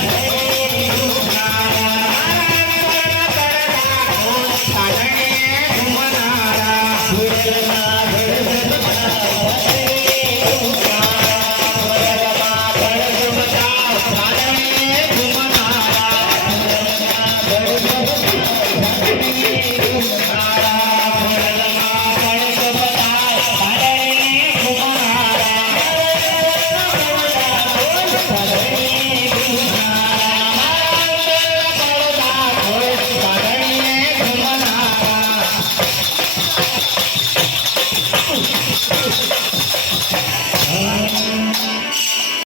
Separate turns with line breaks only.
है